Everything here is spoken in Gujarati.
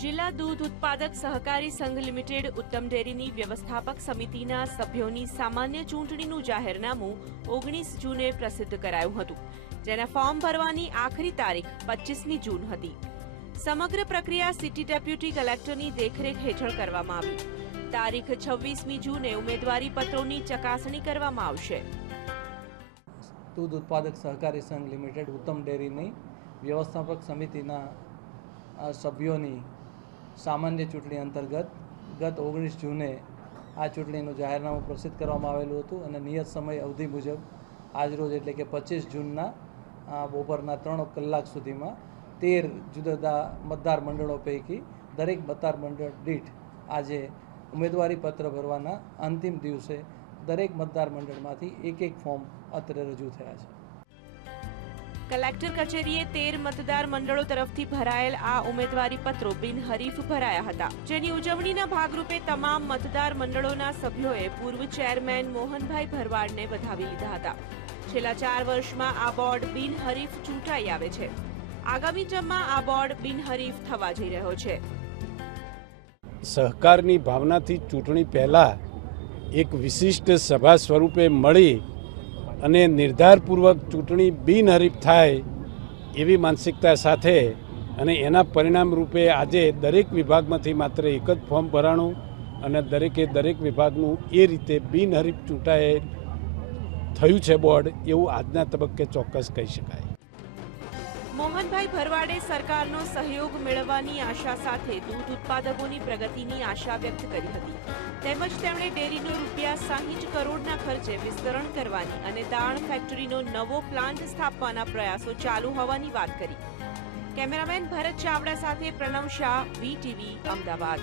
જિલ્લા દૂધ ઉત્પાદક સહકારી સંઘ લિમિટેડ ઉત્તમ ડેરીની વ્યવસ્થાપક સમિતિના સભ્યોની સામાન્ય ચૂંટણીનું જાહેરનામું ઓગણીસ જૂને પ્રસિદ્ધ કરાયું હતું, જેના ફોર્મ ભરવાની આખરી તારીખ પચીસમી જૂન હતી. સમગ્ર પ્રક્રિયા સિટી ડેપ્યુટી કલેક્ટરની દેખરેખ હેઠળ કરવામાં આવી. તારીખ છવ્વીસમી જૂને ઉમેદવારી પત્રોની ચકાસણી કરવામાં આવશે. દૂધ ઉત્પાદક સહકારી સંઘ લિમિટેડ ઉત્તમ ડેરીની વ્યવસ્થાપક સમિતિના સભ્યોની સામાન્ય ચૂંટણી અંતર્ગત ગત ઓગણીસ જૂને આ ચૂંટણીનું જાહેરનામું પ્રસિદ્ધ કરવામાં આવેલું હતું અને નિયત સમય અવધિ મુજબ આજરોજ એટલે કે પચીસ જૂનના બપોરના ત્રણ કલાક સુધીમાં તેર જુદા જુદા મતદાર મંડળો પૈકી દરેક મતદાર મંડળ દીઠ આજે ઉમેદવારી પત્ર ભરવાના અંતિમ દિવસે દરેક મતદાર મંડળમાંથી એક એક ફોર્મ અત્રે રજૂ થયા છે. કલેક્ટર કચેરીએ તેર મતદાર મંડળો તરફથી ભરાયેલ આ ઉમેદવારી પત્રો બિનહરીફ ભરાયા હતા. જેની ઉજવણીના ભાગરૂપે તમામ મતદાર મંડળોના સભ્યોએ પૂર્વ ચેરમેન મોહનભાઈ ભરવાડને વધાવી લીધા હતા. છેલ્લા ચાર વર્ષમાં આ બોર્ડ બિનહરીફ ચૂંટાઈ આવે છે. આગામી જમમાં આ બોર્ડ બિનહરીફ થવા જઈ રહ્યો છે. સહકારની ભાવનાથી ચૂંટણી પહેલાં એક વિશિષ્ટ સભા સ્વરૂપે મળી અને નિર્ધારપૂર્વક ચૂંટણી બિનહરીફ થાય એવી માનસિકતા સાથે અને એના પરિણામ રૂપે આજે દરેક વિભાગમાંથી માત્ર એક જ ફોર્મ ભરાણું અને દરેકે દરેક વિભાગનું એ રીતે બિનહરીફ ચૂંટાય થયું છે બોર્ડ એવું આજના તબક્કે ચોક્કસ કહી શકાય. મોહનભાઈ ભરવાડે સરકારનો સહયોગ મેળવવાની આશા સાથે દૂધ ઉત્પાદકોની પ્રગતિની આશા વ્યક્ત કરી હતી. તેમજ તેમણે ડેરીનો રૂપિયા સાહીઠ કરોડના ખર્ચે વિસ્તરણ કરવાની અને દાણ ફેક્ટરીનો નવો પ્લાન્ટ સ્થાપવાના પ્રયાસો ચાલુ હોવાની વાત કરી. કેમેરામેન ભરત ચાવડા સાથે પ્રણવ શાહ વીટીવી અમદાવાદ.